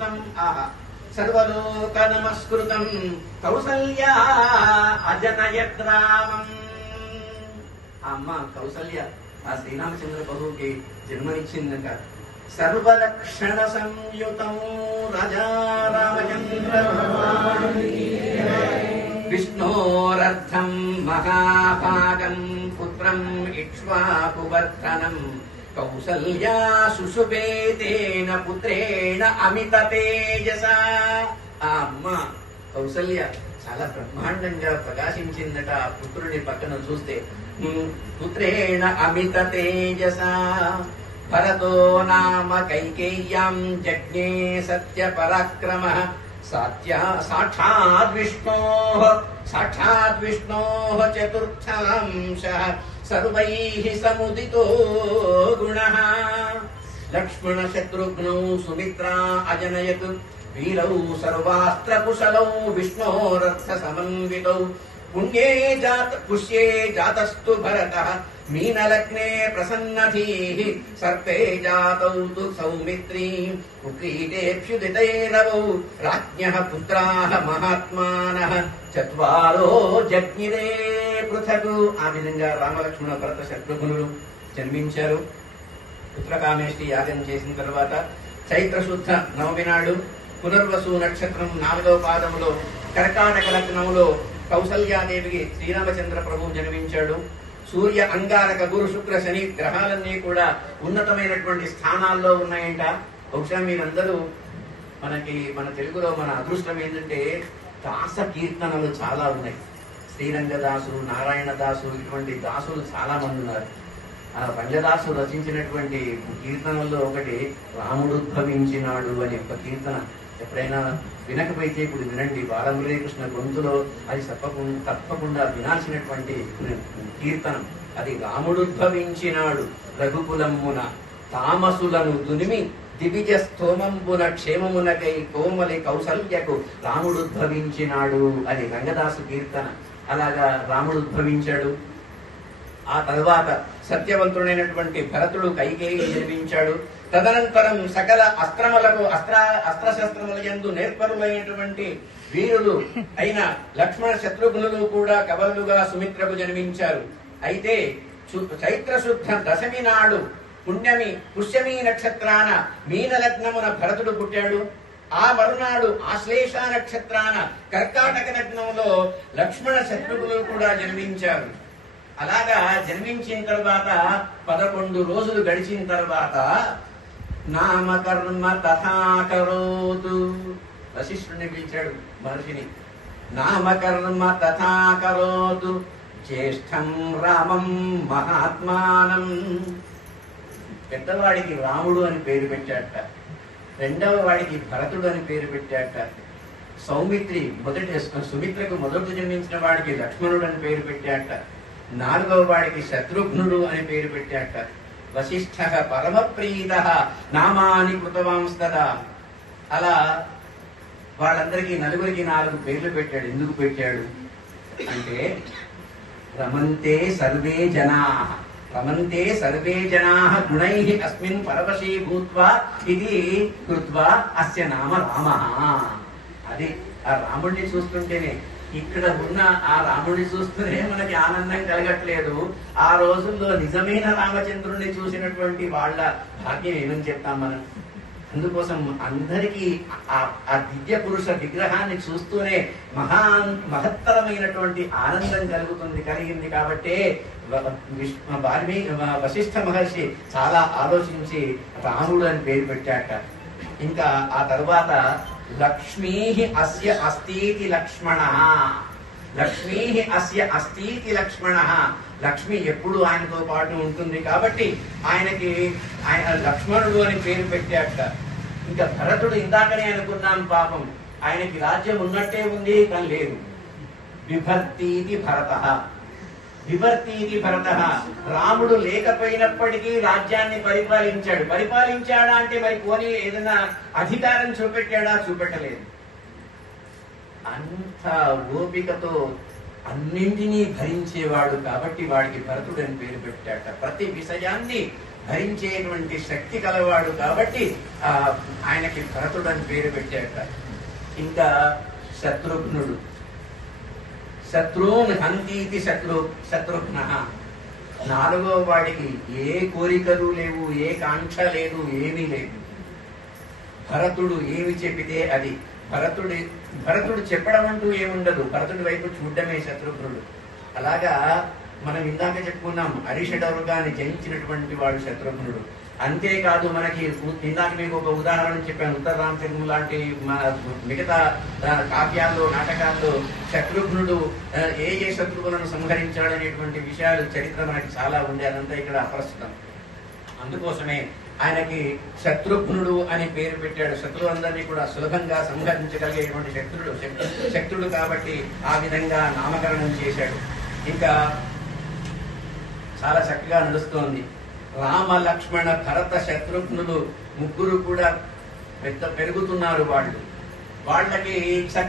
సంయుతం సర్వలోక నమస్కృతం కౌసల్యా అజనయత్ రామం. అమ్మ కౌసల్య ఆ శ్రీరామచంద్ర ప్రభువుకి జన్మనిచ్చిందట. సర్వలక్షణ సంయుతం రాజా రామచంద్ర విష్ణోరర్థం మహాభాగం పుత్రం ఇక్ష్వాకువర్ధనం కౌసల్యా సుషుభేతేన పుత్రేణ అమిత తేజస. ఆ అమ్మ కౌసల్య చాలా బ్రహ్మాండంగా ప్రకాశించిందట ఆ పుత్రుని పక్కన చూస్తే. పుత్రేణ అమిత తేజస భరతో నామ కైకేయ్యాం జజ్ఞే సత్య పరాక్రమ సాక్షాద్ విష్ణోః చతుర్థాంశః సర్వైః సముదితో గుణః. లక్ష్మణ శత్రుఘ్నౌ సుమిత్రా అజనయత్ వీరౌ సర్వాస్త్ర కుశలౌ విష్ణోరర్థ సమన్వితౌ పుష్యే జాతస్తు భరతః మీనలగ్నే ప్రసన్నధీః సర్పే జాతౌ తు సౌమిత్రీ కుక్రీటేప్యుదితైరవౌ రాజ్ఞః పుత్రాః మహాత్మానః చత్వారో జజ్ఞిరే పృథక్. ఆ విధంగా రామలక్ష్మణ భరత శత్రుఘ్నులు జన్మించారు. పుత్రకామేష్టి యాగం చేసిన తర్వాత చైత్రశుద్ధ నవమి నాడు పునర్వసు నక్షత్రం 4వ పాదములో కర్కాటక లగ్నంలో కౌసల్యాదేవికి శ్రీరామచంద్ర ప్రభువు జన్మించాడు. సూర్య అంగారక గురు శుక్ర శని గ్రహాలన్నీ కూడా ఉన్నతమైనటువంటి స్థానాల్లో ఉన్నాయంట. బహుశా మీరందరూ మన తెలుగులో మన అదృష్టం ఏంటంటే దాస కీర్తనలు చాలా ఉన్నాయి. శ్రీరంగదాసు, నారాయణదాసు, ఇటువంటి దాసులు చాలా మంది ఉన్నారు. ఆ పంజదాసు రచించినటువంటి కీర్తనల్లో ఒకటి రాముడుద్భవించినాడు అని ఒక కీర్తన. ఎప్పుడైనా వినకపోతే ఇప్పుడు వినండి. బాలమురళీకృష్ణ గొంతులో అది తప్పకుండా వినాల్సినటువంటి కీర్తనం. అది రాముడుద్భవించినాడు రఘుకులమ్మున తామసులను దునిమి దివిజ స్తోమంబున క్షేమమునకై కోమలి కౌసల్యకు రాముడుద్భవించినాడు అని రంగదాసు కీర్తన. అలాగా రాముడుద్భవించాడు. ఆ తరువాత సత్యవంతుడైనటువంటి భరతుడు కైకేయి జన్మించాడు. తదనంతరం సకల అస్త్రశస్త్రముల యందు నేర్పరులైనటువంటి వీరులు అయిన లక్ష్మణ శత్రుఘ్నులు కూడా కవలుగా సుమిత్రకు జన్మించారు. అయితే చైత్రశుద్ధ దశమి నాడు పుష్యమీ నక్షత్రాన మీనలగ్నమున భరతుడు పుట్టాడు. ఆ మరునాడు ఆశ్లేష నక్షత్రాన కర్కాటక లగ్నంలో లక్ష్మణ శత్రుఘ్నులు కూడా జన్మించారు. అలాగా జన్మించిన తర్వాత 11 రోజులు గడిచిన తర్వాత నామకర్మ తథాకరోతు. వశిష్ఠుడిని పిలిచాడు మహర్షిని. నామకర్మ తథాకరోతు జ్యేష్ఠం రామం మహాత్మానం. పెద్దవాడికి రాముడు అని పేరు పెట్టాట. రెండవ వాడికి భరతుడు అని పేరు పెట్టాట. సుమిత్రకు మొదట జన్మించిన వాడికి లక్ష్మణుడు అని పేరు పెట్టాట. 4వ వాడికి శత్రుఘ్నుడు అని పేరు పెట్టాట. వశిష్ఠ పరమప్రీత నామాని కృతవాంస్తదా. అలా వాళ్ళందరికీ నలుగురికి 4 పేర్లు పెట్టాడు. ఎందుకు పెట్టాడు అంటే రమంతే సర్వే జనాః గుణైః అస్మిన్ పరవశీభూత్వా ఇది కృత్వా అస్య నామ రామః. అది ఆ రాముడిని చూస్తుంటేనే, ఇక్కడ ఉన్న ఆ రాముడిని చూస్తూనే మనకి ఆనందం కలగట్లేదు. ఆ రోజుల్లో నిజమైన రామచంద్రుడిని చూసినటువంటి వాళ్ళ భాగ్యం ఏమని చెప్తాం మనం. అందుకోసం అందరికీ ఆ దివ్య పురుష విగ్రహాన్ని చూస్తూనే మహత్తరమైనటువంటి ఆనందం కలిగింది. కాబట్టి వశిష్ఠ మహర్షి చాలా ఆలోచించి రాముడు అని పేరు పెట్టాట. ఇంకా ఆ తర్వాత లక్ష్మీ అస్య అస్తితి లక్ష్మణ. లక్ష్మి ఎప్పుడు ఆయనతో పాటు ఉంటుంది కాబట్టి ఆయన లక్ష్మణుడు అని పేరు పెట్టాట. ఇంకా భరతుడు ఇందాకనే అనుకున్నాం, పాపం ఆయనకి రాజ్యం ఉన్నట్టే ఉంది కానీ లేదు. విభర్తీతి భరత. రాముడు లేకపోయినప్పటికీ రాజ్యాన్ని పరిపాలించాడా అంటే మరి పోనీ ఏదైనా అధికారం చూపెట్టలేదు. అంత ఓపికతో అన్నింటినీ భరించేవాడు కాబట్టి వాడికి భరతుడు అని పేరు పెట్టాట. ప్రతి విషయాన్ని భరించేటువంటి శక్తి కలవాడు కాబట్టి ఆయనకి భరతుడు అని పేరు పెట్టాట. ఇంకా శత్రుఘ్నుడు, శత్రువుని హంతీతి శత్రుఘ్న, నాలుగో వాడికి ఏ కోరికలు లేవు, ఏ కాంక్ష లేదు, ఏమీ లేదు. భరతుడు ఏమి చెప్పితే అది. భరతుడు చెప్పడం అంటూ ఏముండదు, భరతుడి వైపు చూడడమే శత్రుఘ్నుడు. అలాగా మనం ఇందాక చెప్పుకున్నాం, అరిషడవర్గాన్ని జయించినటువంటి వాడు శత్రుఘ్నుడు. అంతేకాదు, మనకి ఇందాక మీకు ఒక ఉదాహరణ చెప్పాను, ఉత్తర రామచంద్రం లాంటి మిగతా కావ్యాల్లో నాటకాల్లో శత్రుఘ్నుడు ఏ శత్రువులను సంహరించాడనేటువంటి విషయాలు చరిత్ర మనకి చాలా ఉంది. అదంతా ఇక్కడ అప్రస్తుతం. అందుకోసమే ఆయనకి శత్రుఘ్నుడు అని పేరు పెట్టాడు. శత్రువులందరినీ కూడా సులభంగా సంహరించగలిగేటువంటి శక్తుడు కాబట్టి ఆ విధంగా నామకరణం చేశాడు. ఇంకా చాలా చక్కగా నడుస్తోంది. రామ లక్ష్మణ భరత శత్రుఘ్నులు ముగ్గురు కూడా పెరుగుతున్నారు. వాళ్ళకి